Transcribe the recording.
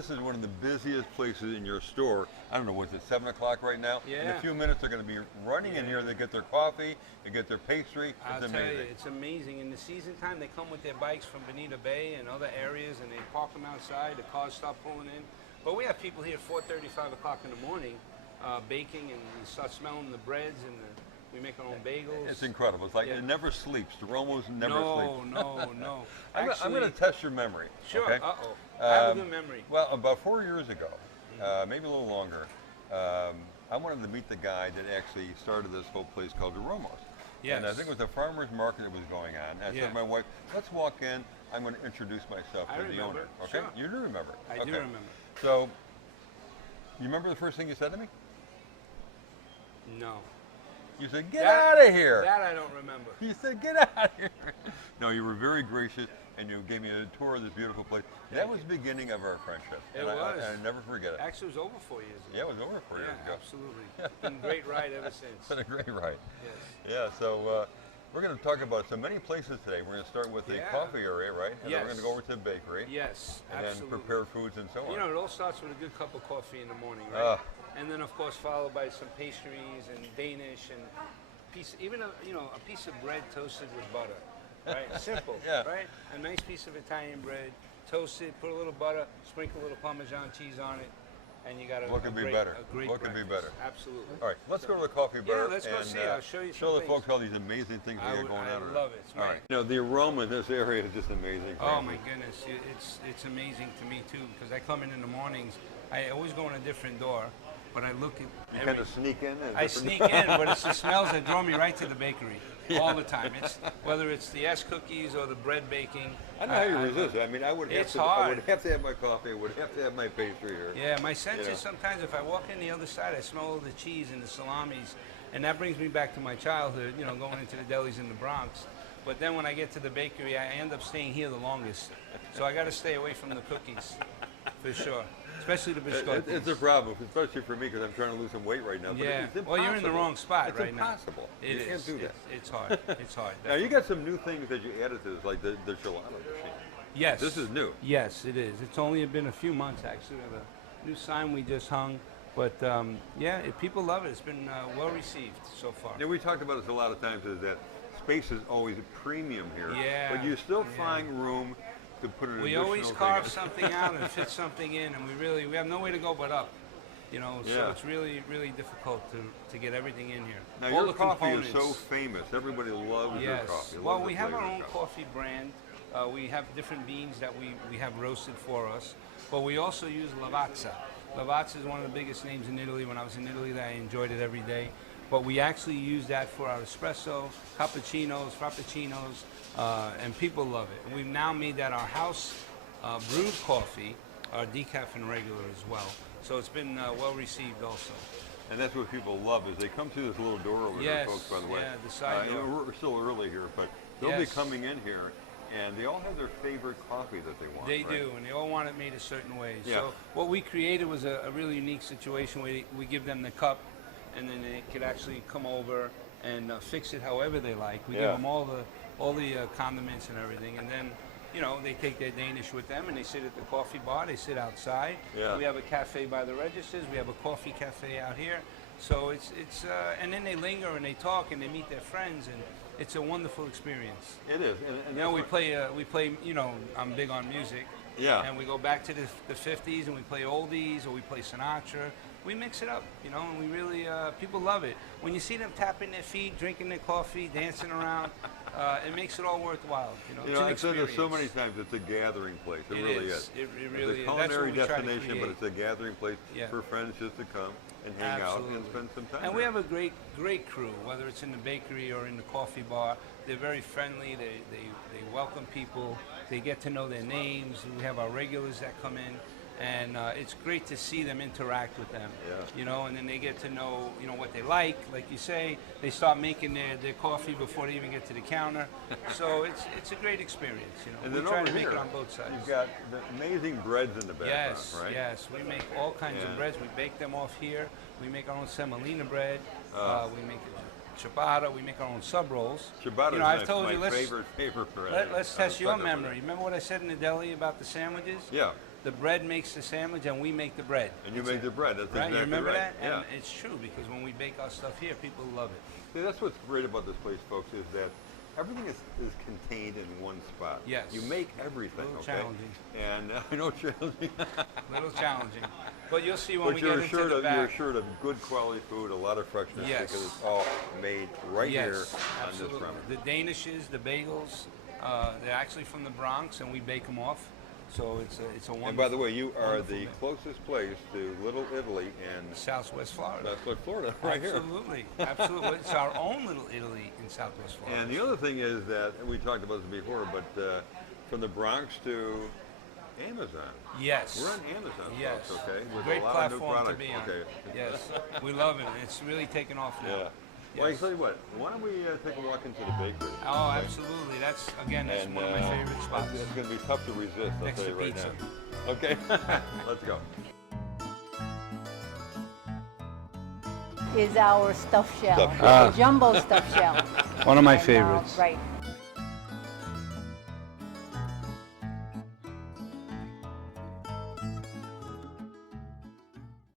this is one of the busiest places in your store. I don't know, what's it, 7 o'clock right now? Yeah. In a few minutes, they're going to be running in here. They get their coffee, they get their pastry. I'll It's tell amazing. you, it's amazing. In the season time, they come with their bikes from Bonita Bay and other areas, and they park them outside. The cars start pulling in. But we have people here 4:30, 5 o'clock in the morning, baking, and we start smelling the breads, and we make our own bagels. It's incredible. It's like it never sleeps. DeRomo's never sleeps. No. I'm going to test your memory. Sure. Okay? Uh-oh. I have a good memory. Well, about 4 years ago, maybe a little longer, I wanted to meet the guy that actually started this whole place called DeRomo's. Yes. And I think it was a farmer's market that was going on. And I said to my wife, let's walk in. I'm going to introduce myself to the owner. Okay? Sure. You do remember. I do remember. So, you remember the first thing you said to me? No. You said, get out of here. That I don't remember. You said, get out of here. No, you were very gracious, and you gave me a tour of this beautiful place. That was the beginning of our friendship. It and was. I never forget it. Actually, it was over 4 years ago. Yeah, it was over 4 years ago. Absolutely. Been a great ride ever since. It's been a great ride. Yes. Yeah, so we're going to talk about so many places today. We're going to start with the coffee area, right? And then we're going to go over to the bakery. Yes, and absolutely. then prepare foods and so on. You know, it all starts with a good cup of coffee in the morning, right? And then, of course, followed by some pastries and Danish and even a piece of bread toasted with butter, right? Simple, right? A nice piece of Italian bread, toasted, put a little butter, sprinkle a little Parmesan cheese on it, and you got what could be better? What could be better? Absolutely. All right, let's go to the coffee bar. Yeah, let's go see. I'll show you. Show the folks all these amazing things we got going on. I love it. All right. You know, the aroma in this area is just amazing. Oh my goodness, it's amazing to me too, because I come in the mornings. I always go in a different door, but I look at. You kind of sneak in. I sneak in, but it's the smells that draw me right to the bakery all the time. It's whether it's the S cookies or the bread baking. I don't know how you resist it. I mean, I would have to have my coffee. I would have to have my pastry here. Yeah, my sense is sometimes if I walk in the other side, I smell all the cheese and the salamis, and that brings me back to my childhood. You know, going into the delis in the Bronx. But then when I get to the bakery, I end up staying here the longest. So I got to stay away from the cookies, for sure. Especially the biscotti. It's a problem, especially for me, because I'm trying to lose some weight right now. Yeah. But well, you're in the wrong spot right now. It's impossible. You can't do that. It's hard. It's hard. Now, you got some new things that you added to this, like the gelato machine. Yes. This is new. Yes, it is. It's only been a few months, actually. We have a new sign we just hung. But, people love it. It's been well received so far. Yeah, we talked about this a lot of times, is that space is always a premium here. Yeah. But you still find room to put an We always carve something out and fit something in, and we have no way to go but up. You know, so it's really, really difficult to get everything in here. Now, all your the coffee components. is so famous. Everybody loves your coffee. Well, we have our own coffee brand. We have different beans that we have roasted for us, but we also use Lavazza. Lavazza is one of the biggest names in Italy. When I was in Italy, I enjoyed it every day. But we actually use that for our espresso, cappuccinos, frappuccinos, and people love it. And we've now made that our house brewed coffee, our decaf and regular as well. So it's been well received also. And that's what people love, is they come through this little door over there, folks, by the way. Yeah, the side door. We're still early here, but they'll be coming in here, and they all have their favorite coffee that they want. They do, and they all want it made a certain way. Yeah. So what we created was a really unique situation where we give them the cup, and then they could actually come over and fix it however they like. We give them all the condiments and everything, and then they take their Danish with them, and they sit at the coffee bar. They sit outside. Yeah. We have a cafe by the registers. We have a coffee cafe out here. So it's and then they linger and they talk and they meet their friends, and it's a wonderful experience. It is. And we play. I'm big on music. Yeah. And we go back to the 50s and we play oldies or we play Sinatra. We mix it up, and we really, people love it. When you see them tapping their feet, drinking their coffee, dancing around, it makes it all worthwhile. I've said this so many times, it's a gathering place. It really is. It really is. It's a culinary destination, but it's a gathering place for friends just to come and hang out and spend some time. And we have a great crew, whether it's in the bakery or in the coffee bar. They're very friendly. They welcome people. They get to know their names. We have our regulars that come in. And it's great to see them interact with them, and then they get to know, what they like you say. They start making their coffee before they even get to the counter. So it's a great experience, And we then try over to make here, it on both sides. You've got the amazing breads in the background, right? Yes, we make all kinds of breads. We bake them off here. We make our own semolina bread. We make ciabatta. We make our own sub rolls. Ciabatta I've is told you, my favorite bread. Let's test your memory. Remember what I said in the deli about the sandwiches? Yeah. The bread makes the sandwich, and we make the bread. And you It's make the bread. That's right. exactly You remember right. that? Yeah. And it's true because when we bake our stuff here, people love it. See, that's what's great about this place, folks, is that everything is contained in one spot. Yes. You make everything, Little okay? challenging. And I know challenging. Little challenging, but you'll see when But we you're get into assured the of back. good quality food, a lot of freshness, Yes. because it's all made right here Yes, on absolutely. this premise. The Danishes, the bagels, they're actually from the Bronx, and we bake them off. So it's a wonderful. And by the way, you are wonderful the day. closest place to Little Italy in Southwest Florida. Southwest Florida, right here. Absolutely, absolutely. It's our own little Italy in Southwest Florida. And the other thing is that, and we talked about this before, but from the Bronx to Amazon. Yes. We're on Amazon, Yes. folks, okay? With Great a lot of new platform to products, be on. okay? Yes, we love it. It's really taken off now. Yeah. Well, I Yes. tell you what, why don't we take a walk into the bakery? Oh, absolutely. That's And, one of my favorite spots. It's going to be tough to resist, I'll Next tell you to right pizza. now. Okay, let's go. Is our stuffed shell, Stuffed shell. the jumbo stuffed shell. One of my And, favorites. Right.